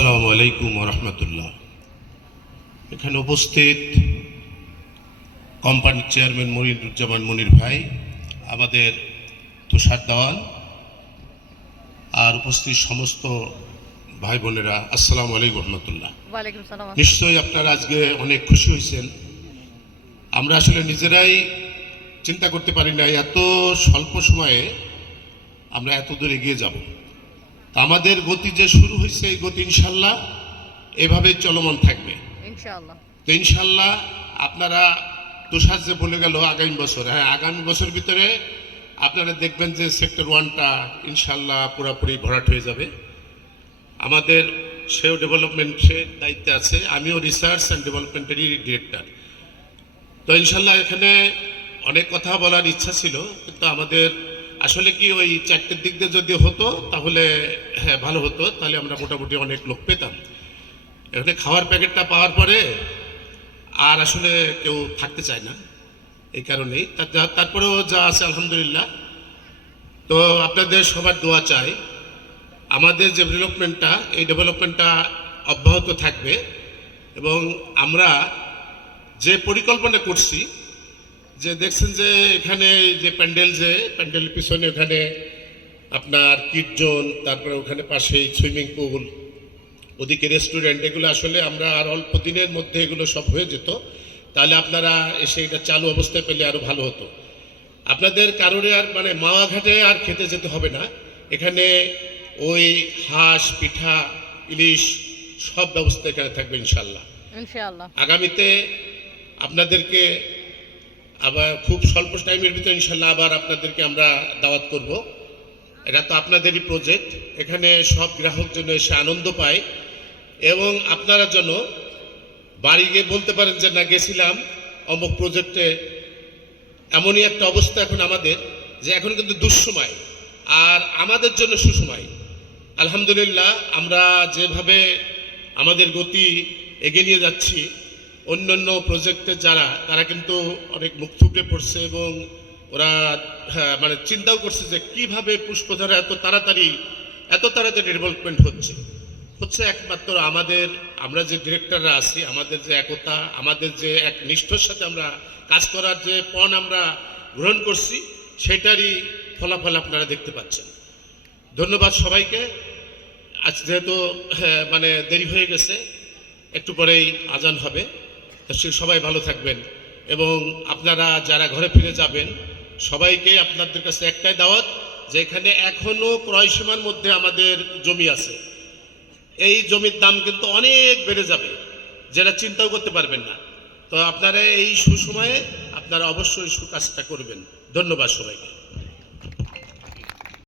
আসসালামু আলাইকুম রহমতুল্লাহ। এখানে উপস্থিত কোম্পানির চেয়ারম্যান মনিরুজ্জামান মনির ভাই, আমাদের তুষার দেওয়ান, আর উপস্থিত সমস্ত ভাই বোনেরা, আসসালামু আলাইকুম রহমতুল্লাহ। নিশ্চয়ই আপনারা আজকে অনেক খুশি হয়েছেন। আমরা আসলে নিজেরাই চিন্তা করতে পারি না এত স্বল্প সময়ে আমরা এত দূর এগিয়ে যাব। আমাদের গতি যে শুরু হয়েছে, এই গতি ইনশাল্লাহ এভাবে চলমান থাকবে ইনশাআল্লাহ। তো ইনশাল্লাহ আপনারা তুষার যে বলে গেল আগামী বছর, হ্যাঁ আগামী বছর ভিতরে আপনারা দেখবেন যে সেক্টর 1টা ইনশাল্লাহ পুরোপুরি ভরাট হয়ে যাবে। আমাদের সেও ডেভেলপমেন্টের দায়িত্বে আছে, আমিও রিসার্চ অ্যান্ড ডেভেলপমেন্টেরই ডিরেক্টর। তো ইনশাল্লাহ এখানে অনেক কথা বলার ইচ্ছা ছিল, কিন্তু আমাদের আসলে কি ওই 4টের দিক দিয়ে যদি হতো তাহলে হ্যাঁ ভালো হতো, তাহলে আমরা মোটামুটি অনেক লোক পেতাম। এখানে খাওয়ার প্যাকেটটা পাওয়ার পরে আর আসলে কেউ থাকতে চায় না, এই কারণেই। তারপরেও যা আছে আলহামদুলিল্লাহ। তো আপনাদের সবার দোয়া চাই, আমাদের যে ডেভেলপমেন্টটা, এই ডেভেলপমেন্টটা অব্যাহত থাকবে। এবং আমরা যে পরিকল্পনা করছি, যে দেখছেন যে এখানে যে প্যান্ডেলের পিছনে ওখানে আপনার কিড জোন, তারপরে ওখানে পাশেই সুইমিং পুল, ওদিকে রেস্টুরেন্ট, এগুলো আসলে আমরা আর অল্প দিনের মধ্যে এগুলো সব হয়ে যেত, তাহলে আপনারা এসে এটা চালু অবস্থায় পেলে আরও ভালো হতো। আপনাদের কারোরে আর মানে মাওয়াঘাটে আর খেতে যেতে হবে না, এখানে ওই হাঁস, পিঠা, ইলিশ সব ব্যবস্থা এখানে থাকবে ইনশাল্লাহ। আগামীতে আপনাদেরকে আবার খুব স্বল্প টাইমের ভিতরে ইনশাল্লাহ আবার আপনাদেরকে আমরা দাওয়াত করব। এটা তো আপনাদেরই প্রজেক্ট, এখানে সব গ্রাহক যেন এসে আনন্দ পায় এবং আপনারা যেন বাড়ি গিয়ে বলতে পারেন যে না গেছিলাম অমুক প্রজেক্টে। এমনই একটা অবস্থা এখন আমাদের, যে এখন কিন্তু দুঃসময় আর আমাদের জন্য সুসময়। আলহামদুলিল্লাহ আমরা যেভাবে আমাদের গতি এগিয়ে নিয়ে যাচ্ছি, অন্যান্য প্রজেক্টে যারা তারা কিন্তু অনেক মুখ থুবড়ে পড়ছে এবং ওরা মানে চিন্তাও করছে যে কিভাবে পুষ্পধারা এত তাড়াতাড়ি ডেভেলপমেন্ট হচ্ছে একমাত্র আমরা যে ডিরেক্টররা আছি, আমাদের যে একতা, আমাদের যে এক নিষ্ঠর সাথে আমরা কাজ করার যে পণ আমরা গ্রহণ করছি, সেটারই ফলাফল আপনারা দেখতে পাচ্ছেন। ধন্যবাদ সবাইকে। আজ যেহেতু মানে দেরি হয়ে গেছে, একটু পরেই আজান হবে, সবাই ভালো থাকবেন এবং আপনারা যারা ঘরে ফিরে যাবেন সবাইকে আপনাদের কাছে একটাই দাওয়াত, যে এখানে এখনো ক্রয় সীমার মধ্যে আমাদের জমি আছে। এই জমির দাম কিন্তু অনেক বেড়ে যাবে, যেটা চিন্তাও করতে পারবেন না। তো আপনারা এই সুসময়ে আপনারা অবশ্যই সুকাজটা করবেন। ধন্যবাদ সবাইকে।